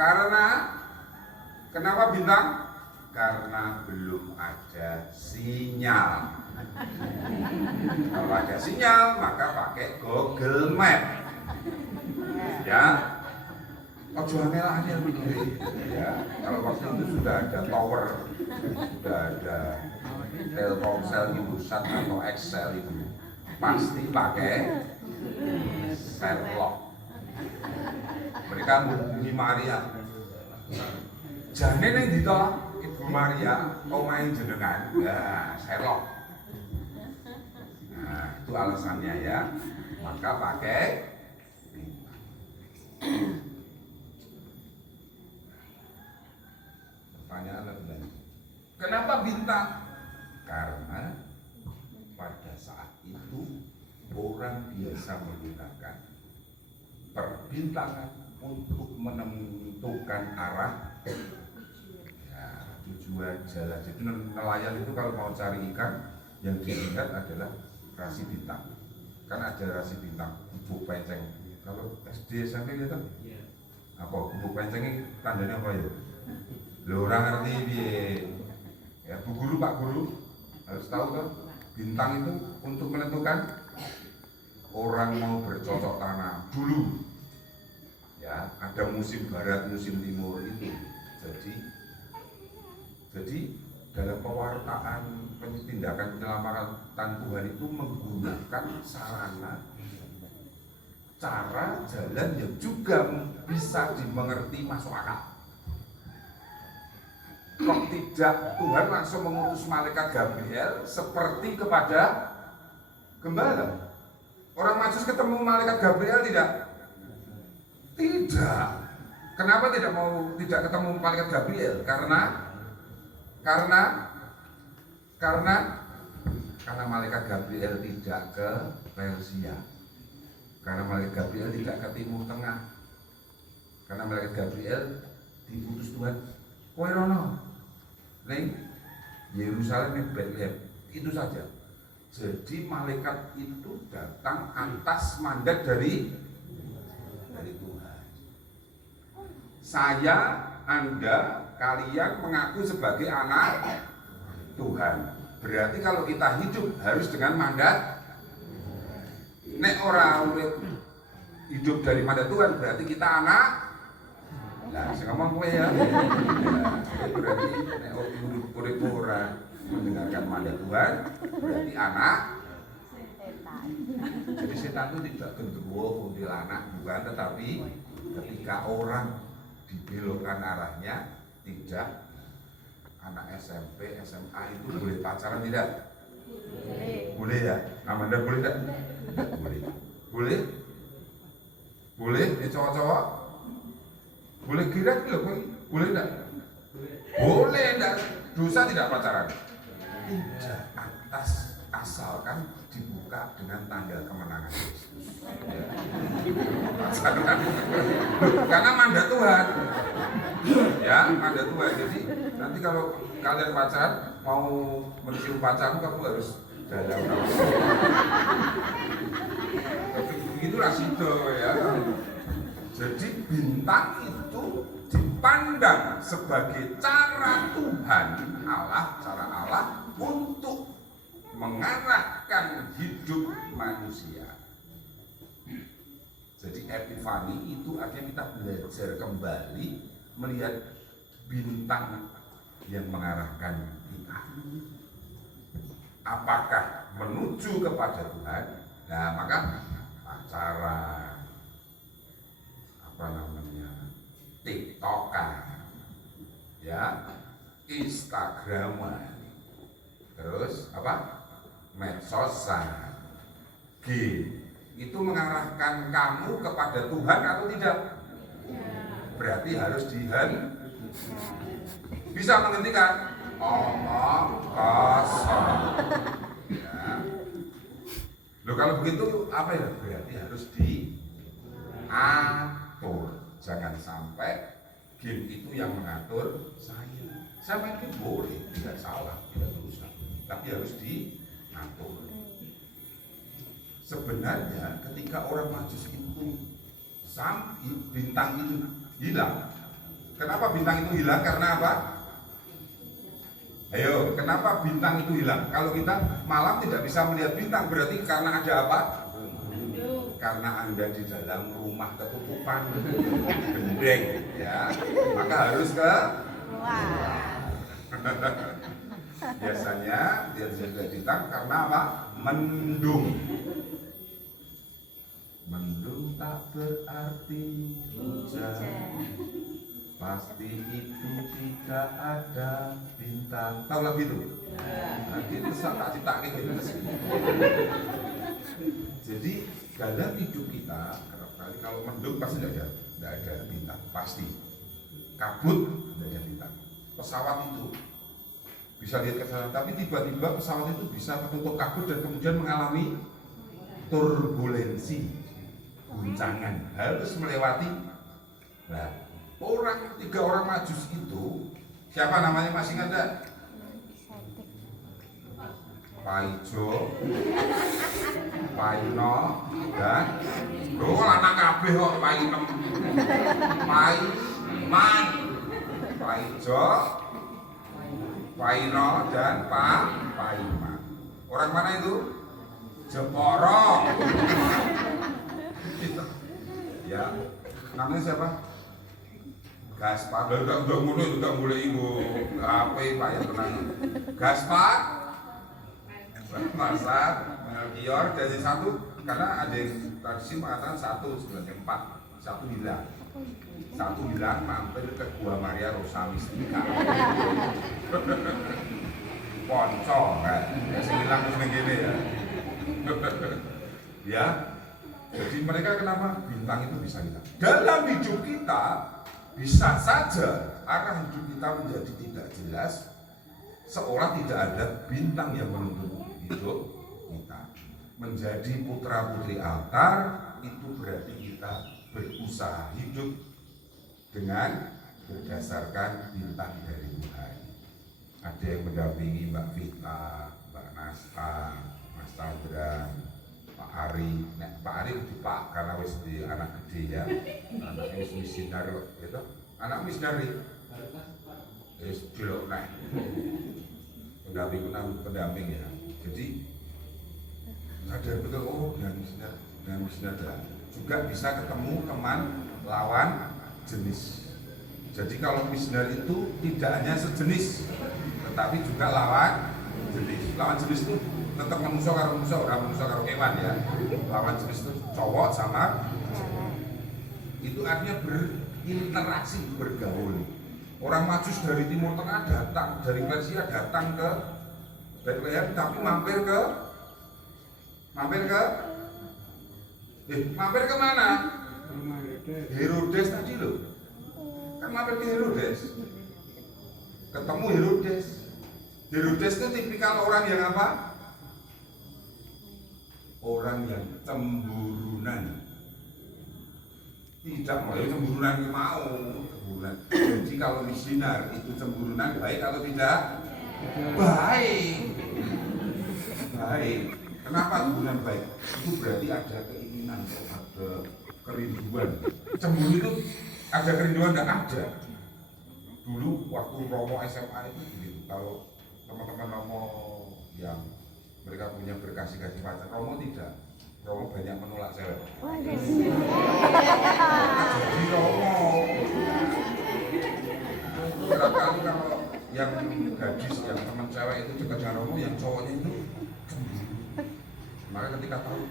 Karena kenapa bintang? Karena belum ada sinyal. Kalau ada sinyal maka pakai Google Map. Ya, ojo aneh-aneh ya. Kalau waktu itu sudah ada tower, sudah ada Telkomsel Indosat atau Excel itu, pasti pakai Sherlock. Mereka menghubungi Maria. Jane ning ditolak Ibu Maria, omahe jenengan. Ya, Sherlock. Nah, itu alasannya ya. Maka pakai pertanyaan lagi. Kenapa bintang? Karena pada saat itu orang biasa menggunakan perbintangan untuk menentukan arah ya, tujuan jalan. Jadi nelayan itu kalau mau cari ikan yang dilihat adalah rasi bintang. Kan ada rasi bintang, bubuk penceng. Kalau SD SMP lihat apa bubuk penceng ini tandanya apa ya? Lo orang ngerti piye? Ya Bu Guru, Pak Guru harus tahu kan bintang itu untuk menentukan orang mau bercocok tanam dulu. Ya, ada musim barat, musim timur itu. Jadi dalam pewartaan tindakan penyelamatan Tuhan itu menggunakan sarana cara jalan yang juga bisa dimengerti masuk akal. Kok tidak Tuhan langsung mengutus malaikat Gabriel seperti kepada gembala? Orang Majus ketemu malaikat Gabriel tidak? Tidak. Kenapa tidak ketemu malaikat Gabriel? Karena malaikat Gabriel tidak ke Persia. Karena malaikat Gabriel tidak ke Timur Tengah. Karena malaikat Gabriel diutus Tuhan. Kowe rono ning Yerusalem ning Bethlehem. Itu saja. Jadi malaikat itu datang atas mandat dari Tuhan. Saya, Anda, kalian mengaku sebagai anak Tuhan. Berarti kalau kita hidup harus dengan mandat. Nek ora hidup dari mandat Tuhan berarti kita anak. Nah, saya ngomong kowe ya. Berarti nek urip ora mendengarkan mandat Tuhan berarti anak. Jadi setan itu tidak genderuwo kuntilanak bukan, tetapi ketika orang dibelokkan arahnya tidak. Anak SMP, SMA itu boleh pacaran tidak? Boleh ya? Amanda boleh tidak? Boleh. Boleh? Boleh? Ini cowok-cowok? Boleh kira loh, boleh tidak? Boleh tidak? Dosa tidak pacaran? Tidak, atas asalkan dibuka dengan tanda kemenangan Yesus. Ya. Karena mandat Tuhan. Ya, mandat Tuhan. Jadi nanti kalau kalian pacaran mau mencium pacarmu kamu harus dalam. Tapi begitulah situ ya. Jadi bintang itu dipandang sebagai cara Tuhan cara Allah untuk mengarahkan hidup manusia. Jadi epifani itu artinya kita belajar kembali melihat bintang yang mengarahkan kita. Apakah menuju kepada Tuhan? Nah, maka pacaran, TikTokan, ya, Instagraman, terus medsosan, game, itu mengarahkan kamu kepada Tuhan atau tidak? Berarti harus bisa menghentikan omong kosong. Ya. Loh, kalau begitu apa ya? Berarti harus diatur. Jangan sampai game itu yang mengatur saya. Saya main game boleh, tidak salah, tidak dosa, tapi harus diatur. Sebenarnya ketika orang Majus itu sampai bintang itu hilang, Kenapa bintang itu hilang? Karena apa? Ayo, kenapa bintang itu hilang? Kalau kita malam tidak bisa melihat bintang, berarti karena ada apa? Karena Anda di dalam rumah ketutupan, gendeng, ya, maka harus ke luar. Biasanya dia tidak bintang karena apa? Mendung. Mendung tak berarti hujan. Pasti itu tidak ada bintang. Tahu lagu itu? Nanti itu tak cipta gitu. Jadi dalam hidup kita, kalau mendung pasti tidak ada bintang, pasti. Kabut tidak ada bintang. Pesawat itu bisa lihat ke sana, tapi tiba-tiba pesawat itu bisa ketutup kabut dan kemudian mengalami turbulensi, guncangan, harus melewati. Nah, tiga orang majus itu siapa namanya, masih ingat enggak? Paijo, Paino, dan anak kabeh kok Painem, Paiman, Paijo, Paino, dan Paiman. Orang mana itu? Jeporo. Ya, namanya siapa? Gaspar. Udah mulai ibu apa Pak yang tenang. Gaspar, Masar, Melkior, jadi satu, karena ada yang tradisi mengatakan satu sebenarnya satu hilang mampir ke Gua Maria Rosa Mistika. Ponco kan, hilang begini ya. Ya, jadi mereka kenapa bintang itu bisa hilang? Dalam hidup kita bisa saja arah hidup kita menjadi tidak jelas, seolah tidak ada bintang yang menuntun hidup kita. Menjadi putra putri altar itu berarti kita berusaha hidup dengan berdasarkan bintang dari Tuhan. Ada yang mendampingi Mbak Vita, Mbak Nasta, Mas Chandra, Pak Ari. Nah, Pak Ari itu Pak karena wis di anak gede ya, anak wis misinar gitu, anak misionari. Wis dilok nek. Pendamping ya. Jadi sadar betul, oh dan misionar juga bisa ketemu teman lawan jenis. Jadi kalau misionar itu tidak hanya sejenis, tetapi juga lawan jenis. Lawan jenis itu tetap manusia karo manusia, orang manusia karo kewan ya. Lawan jenis itu cowok sama itu artinya berinteraksi, bergaul. Orang Majus dari Timur Tengah datang, dari Persia datang ke Bethlehem, tapi mampir ke mana? Herodes tadi loh. Kan mampir ke Herodes. Ketemu Herodes. Herodes itu tipikal orang yang apa? Orang yang cemburunan. Tidak mau cemburunan mau. Jadi kalau misioner itu cemburunan baik atau tidak? Baik. Kenapa cemburunan baik? Itu berarti ada keinginan, ada kerinduan. Cemburu itu ada kerinduan, enggak ada. Dulu waktu Romo SMA itu begitu. Kalau teman-teman Romo yang mereka punya berkasih-kasih pacar, Romo tidak. Romo banyak menolak cewek. Jadi Romo beberapa kali kalau yang gadis, yang teman cewek itu dekat dengan Romo, yang cowoknya itu maka ketika tahu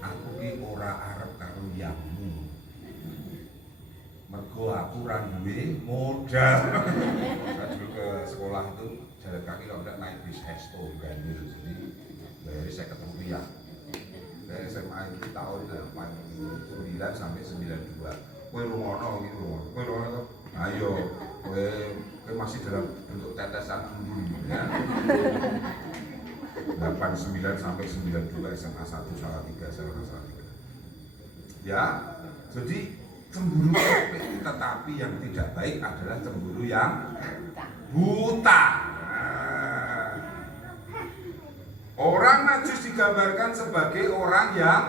aku ki ora arep karo yamu, mergo aku ra duwe modal. Saya dulu ke sekolah itu jalan kaki kalau tidak naik bis Hesto ganjil, jadi dari saya ketemu ya dari SMA itu tahun 89 sampai 92. Kowe rumono gitu, kowe rumono ayo kowe masih dalam bentuk tetesan embun ya. 89 sampai 92 SMA 1 Salatiga, Salatiga. Ya, jadi cemburu tetapi yang tidak baik adalah cemburu yang buta. Orang Najis digambarkan sebagai orang yang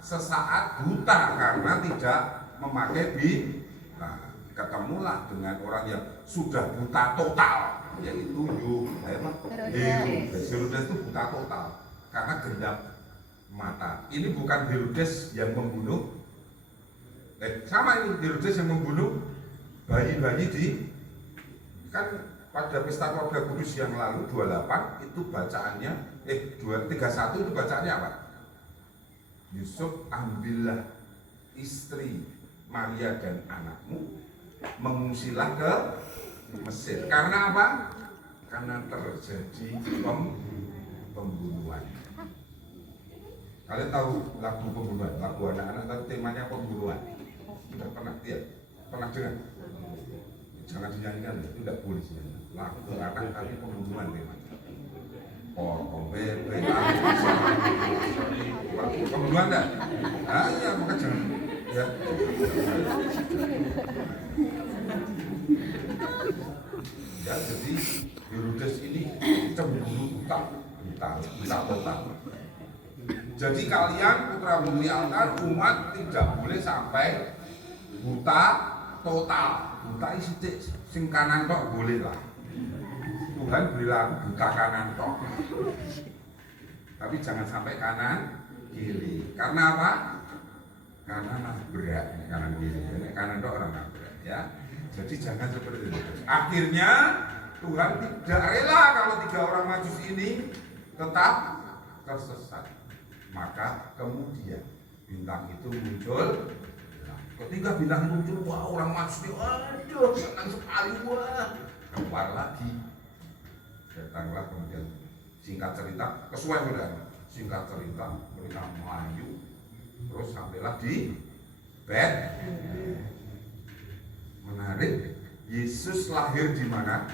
sesaat buta karena tidak memakai bintang. Ketemulah dengan orang yang sudah buta total, yaitu Herodes. Herodes itu buta total karena gendam mata. Ini bukan Herodes yang membunuh, sama ini Herodes yang membunuh bayi-bayi di, kan pada pesta keluarga kudus yang lalu 28 itu bacaannya 31 itu bacaannya apa? Yusuf, ambillah istri Maria dan anakmu, mengungsilah ke Mesir. Karena apa? Karena terjadi pembunuhan. Kalian tahu lagu pembunuhan, lagu anak-anak, tapi temanya pembunuhan. Sudah pernah lihat? Pernah dengar? Jangan dinyanyikan, itu tidak boleh sih. Lagu anak tapi pembunuhan temanya. Pembunuhan enggak? Ah iya, maka jangan. Ya. Ya, jadi Herodes ini cemburu buta total. Jadi kalian putra putri Allah, umat tidak boleh sampai buta total. Buta isi sing kanan tok boleh lah. Tuhan bilang buta kanan tok. Tapi jangan sampai kanan kiri. Karena apa? Karena nabrak kanan kiri. Kanan tok orang nabrak ya. Jadi jangan seperti itu. Akhirnya Tuhan tidak rela kalau 3 orang majus ini tetap tersesat. Maka kemudian bintang itu muncul. Ketika bintang itu muncul, wah orang majus ini, aduh senang sekali, wah keluar lagi. Datanglah kemudian, singkat cerita, kesuai saudara. Singkat cerita, mereka maju, terus sampailah di Betlehem. Menarik, Yesus lahir di mana?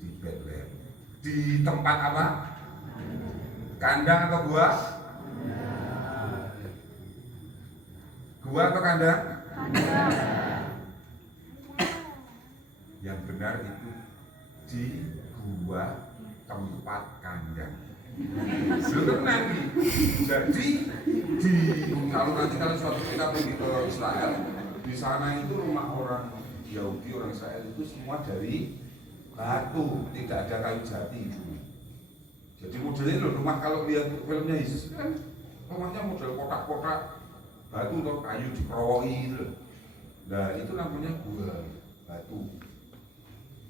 Di Betlehem. Di tempat apa? Kandang atau gua? Gua atau kandang? Yang benar itu di gua tempat kandang. Sebenarnya jadi kalau nanti kalian suatu ketika pergi ke Israel, di sana itu rumah orang Yahudi, orang Israel itu semua dari batu, tidak ada kayu jati itu. Jadi modelnya loh, rumah kalau lihat filmnya Yesus kan rumahnya model kotak-kotak batu atau kayu dikeroi itu. Nah itu namanya gua batu.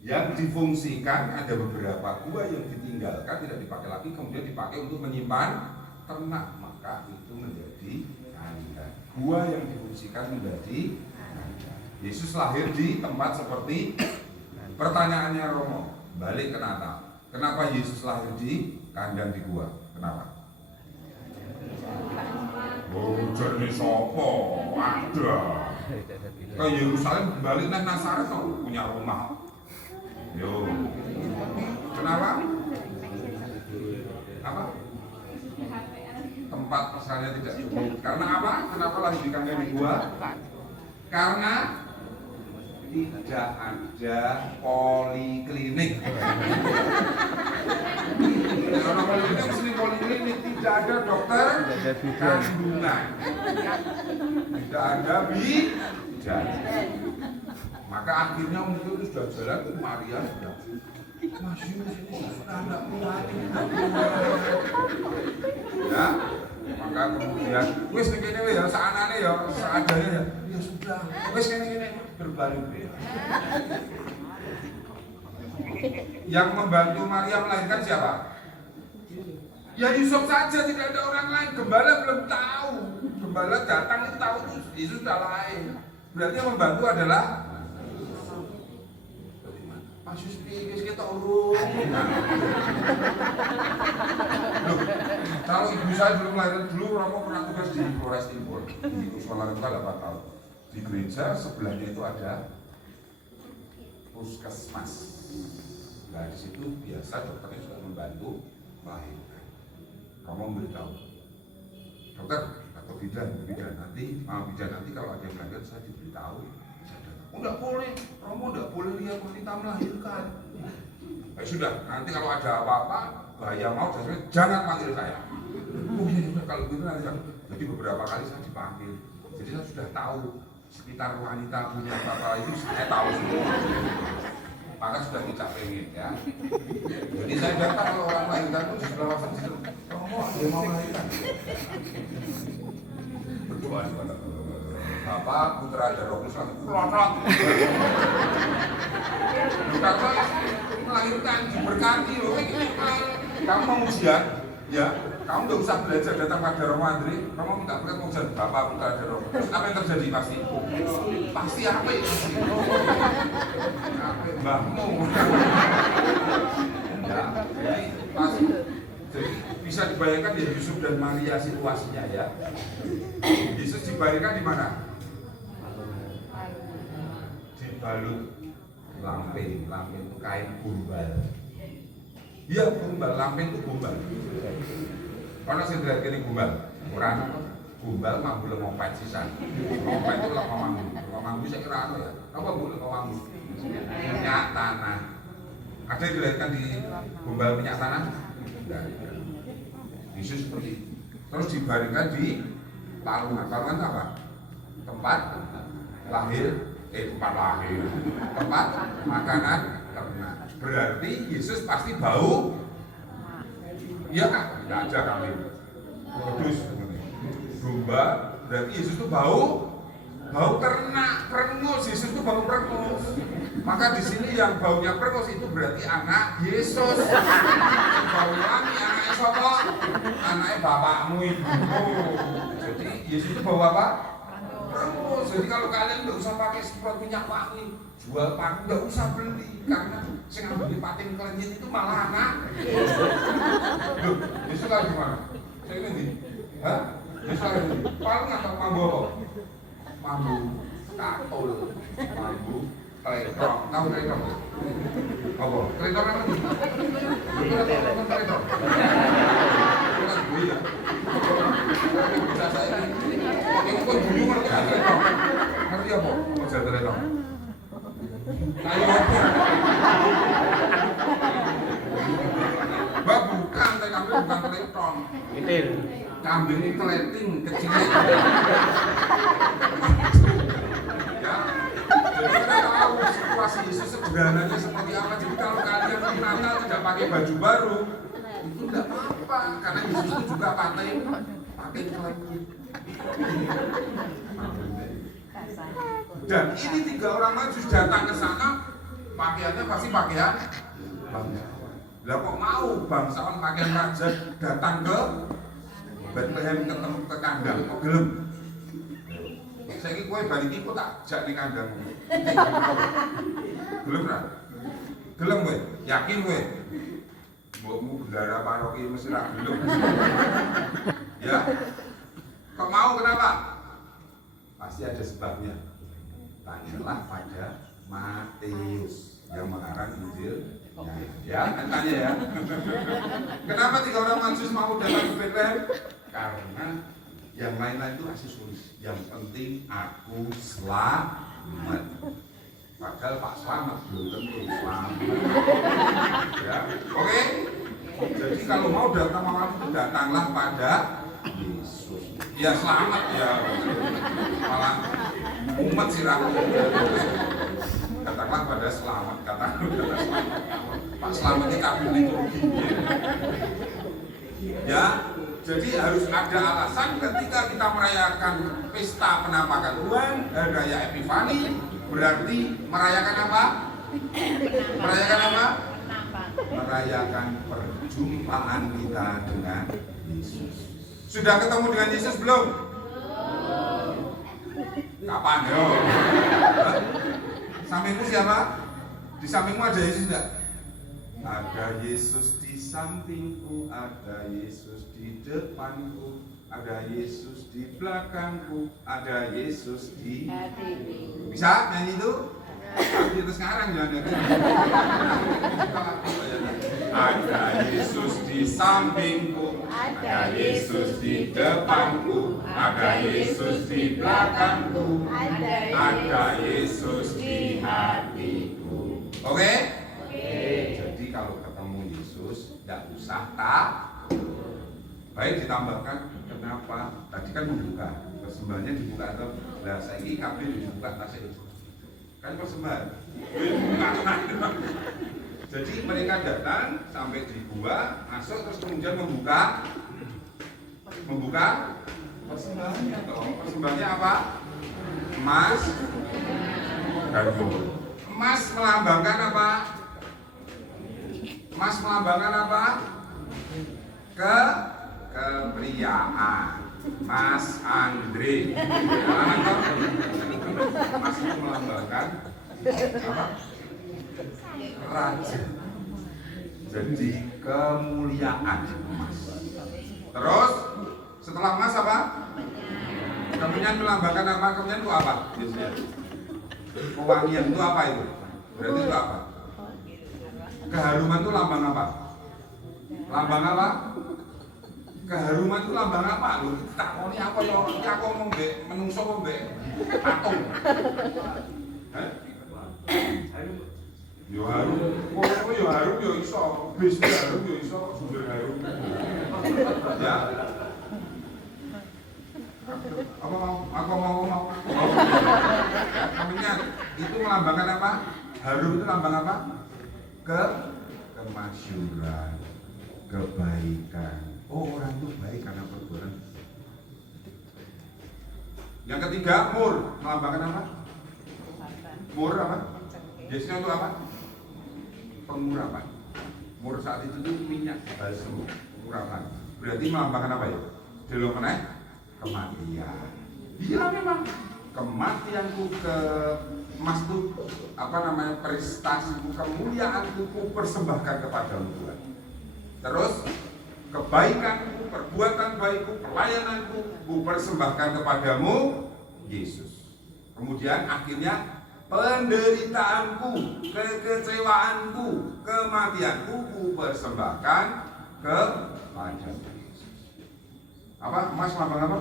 Yang difungsikan ada beberapa gua yang ditinggalkan tidak dipakai lagi, kemudian dipakai untuk menyimpan ternak, maka itu menjadi kandang. Gua yang difungsikan menjadi kandang. Yesus lahir di tempat seperti, pertanyaannya Romo, balik ke Natal. Kenapa Yesus lahir di kandang di gua? Kenapa? Oh, jernih sopo, ada. Ke Yerusalem balik naik Nazaret kok punya rumah. Yo, kenapa? Apa? Tempat pesannya tidak cukup. Karena apa? Kenapa lagi di kandang di gua? Karena tidak ada poliklinik. Karena poliklinik sini poliklinik, tidak ada dokter kandungan, tidak ada bidan. Maka akhirnya mungkin itu sudah jalan ke Maria sudah, Mas Yus ini sudah tidak kuat. Ya, maka kemudian wis ngene ya saanane ya seadanya ya. Ya sudah, wis ngene berbalik. Yang membantu Maria melahirkan siapa? Ya Yusuf saja, tidak ada orang lain. Gembala belum tahu. Gembala datang itu tahu itu Yesus sudah lahir. Berarti yang membantu adalah Mas Yusuf kita urus. Kalau ibu saya dulu melahirkan dulu, Romo pernah tugas di Polres Timur di sekolah rental 8 tahun. Di gereja sebelahnya itu ada puskesmas. Nah di situ biasa dokternya sudah membantu melahirkan. Kamu memberitahu dokter atau bidan nanti kalau ada yang melahirkan saya diberitahu. Enggak boleh, Romo enggak boleh lihat wanita melahirkan. Sudah, nanti kalau ada apa-apa bahaya mau jangan panggil saya. Oh iya, kalau gitu nanti Jadi beberapa kali saya dipanggil. Jadi saya sudah tahu sekitar wanita punya apa itu saya tahu semua. Maka sudah tidak pengen ya. Jadi saya datang kalau orang melahirkan itu di sebelah sana kamu ada mau melahirkan. Berdoa kepada Bapak Putra dan Roh Kudus pelonot. Karena melahirkan diberkati loh. Kamu mau ujian ya. Kamu nggak usah belajar datang pada Romo Andri, kamu minta berkat ujian Bapak Putra dan Roh Kudus. Apa yang terjadi pasti? Pasti apa itu? Apa mbahmu? Ya, jadi pasti. Jadi bisa dibayangkan ya Yusuf dan Maria situasinya ya. Yesus dibayangkan di mana? Dibalut lampin, lampin itu kain gumbal. Iya gumbal, lampin itu gumbal. Karena saya lihat ini gumbal, orang gumbal mampu lengopet sisan. Lengopet itu lah mampu saya kira apa ya? Apa bu mampu? Minyak tanah. Ada yang dilihatkan di gumbal minyak tanah? Enggak. Yesus seperti itu. Terus dibaringkan di palungan. Palungan itu apa? Tempat lahir, tempat makanan ternak. Berarti Yesus pasti bau. Iya kan? Tidak ada kami kudus domba, berarti Yesus itu bau ternak, perengus. Yesus itu bau perengus. Maka di sini yang baunya perengus itu berarti anak Yesus. Bau wangi anaknya siapa? Anaknya bapakmu ibumu. Jadi Yesus itu bau apa? Perengus. Jadi kalau kalian nggak usah pakai semprot minyak wangi, jual parfum nggak usah beli karena saya ngambil pating kelenyit itu malah anak. Loh, Yesus lagi gimana? Saya ini, hah? Yesus lagi paling atau mambu apa? Mambu katul, mambu kletor. Tahu kletor? Apa? Kletor apa nih? Betul kletor. Bukan gue ya. Bisa saya ini. Ini kok dulu ngerti kletor? Ngerti apa? Kerja kletor. Kayu apa? Mbak bukan, kambing bukan kleton. Kambing ini kleting kecil. Ya, jadi kita tahu situasi Yesus sederhananya seperti apa. Jadi kalau kalian di Natal tidak pakai baju baru, itu tidak apa-apa, karena Yesus itu juga pakai kleting. Dan ini 3 orang majus datang ke sana, pakaiannya pasti pakaian bangsawan. Lah kok mau bangsawan pakaian raja datang ke Bethlehem ketemu ke kandang, kok gelem? Saya ini kue balik itu tak jak di kandang. Gelem kan? Gelem gue, yakin gue. Mbokmu bendara paroki mesti ra gelem. Ya. Kok mau kenapa? Pasti ada sebabnya. Tanyalah pada Matius yang mengarang Injil. Ya, tanya ya. Kenapa 3 orang majus mau datang ke Bethlehem? Karena yang lain-lain itu aksesoris. Yang penting aku selamat. Padahal Pak Selamat belum tentu selamat. Ya, oke. Jadi kalau mau datang itu datanglah pada Yesus. Ya selamat ya. Malah umat sirah. Katakanlah pada selamat, katakanlah pada selamat. Pak Selamat ini kabin liturgi. Ya, jadi harus ada alasan ketika kita merayakan pesta penampakan Tuhan, raya Epifani, berarti merayakan apa? Merayakan apa? Merayakan perjumpaan kita dengan Yesus. Sudah ketemu dengan Yesus belum? Kapan yo? Sampingmu siapa? Di sampingmu ada Yesus tidak? Ada Yesus di sampingku, ada Yesus di depanku, ada Yesus di belakangku, ada Yesus di hatiku. Bisa nyanyi itu? Tapi itu sekarang ya ada. Ada Yesus di sampingku, ada Yesus di depanku, ada Yesus di belakangku, ada Yesus di hatiku. Oke? Jadi kalau ketemu Yesus tidak usah takut. Baik ditambahkan, kenapa? Tadi kan membuka, persembahannya dibuka atau lah saiki kabeh dibuka tasik itu. Kan persembahan. Jadi mereka datang sampai di gua, masuk terus kemudian membuka persembahannya. Persembahannya apa? Emas dan gold. Emas melambangkan apa? Emas melambangkan apa? Kepriaan. Mas Andre. Emas itu melambangkan apa? Raja. Jadi kemuliaan emas. Terus setelah emas apa? Kemudian melambangkan apa? Kemudian itu apa? Biasanya. Kewangian itu apa itu? Berarti itu apa? Keharuman itu lambang apa? Lambang apa? Keharuman itu lambang apa? Loh, takoni apa ya? Iki aku ngomong mbek menungso apa mbek patung. Hah? Yo harum. Kok yo harum yo iso. Bis harum yo iso, sumber harum. Ya. Apa mau? Aku mau. Namanya itu melambangkan apa? Harum itu lambang apa? Kemasyuran, kebaikan. Oh, orang itu baik karena perbuatan. Yang ketiga, mur, melambangkan apa? Mur apa? Biasanya itu apa? Pengurapan. Mur saat itu minyak balsam, pengurapan. Berarti melambangkan apa ya? Delok meneh kematian. Iya memang kematianku ke emas itu apa namanya prestasiku, kemuliaanku ku persembahkan kepadamu Tuhan. Terus kebaikanku, perbuatan baikku, pelayananku ku persembahkan kepadamu Yesus. Kemudian akhirnya penderitaanku, kekecewaanku, kematianku ku persembahkan kepadamu Yesus. Apa? Emas lambang apa?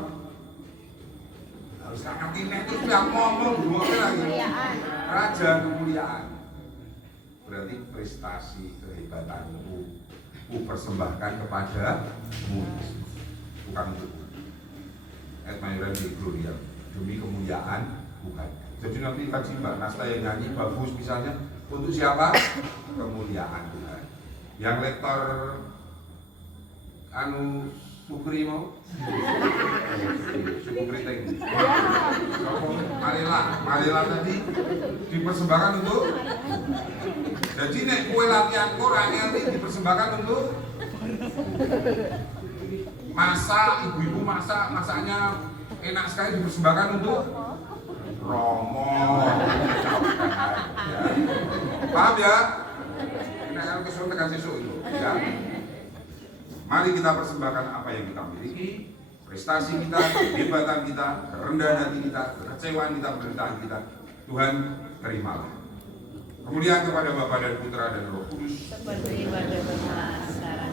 Harus ngerti itu sudah ngomong dua lagi. Raja kemuliaan. Berarti prestasi kehebatanku ku persembahkan kepadamu Yesus. Bukan untukku. Et maioran di gloria. Demi kemuliaan bukan. Jadi nanti kaji Mbak Nasta yang nyanyi bagus misalnya untuk siapa? Kemuliaan Tuhan. Yang lektor anu Sukri mau? Sukri Teng. Marilah tadi dipersembahkan untuk. Jadi nek kue latihan Quran ini dipersembahkan untuk masak, ibu-ibu masaknya enak sekali dipersembahkan untuk Romo. Ya. Paham ya? Ini akan kesulitan tekan sesuk itu. Ya. Mari kita persembahkan apa yang kita miliki, prestasi kita, kehebatan kita, kerendahan hati kita, kekecewaan kita, penderitaan kita. Tuhan terimalah. Kemudian kepada Bapa dan Putra dan Roh Kudus. Seperti pada masa sekarang.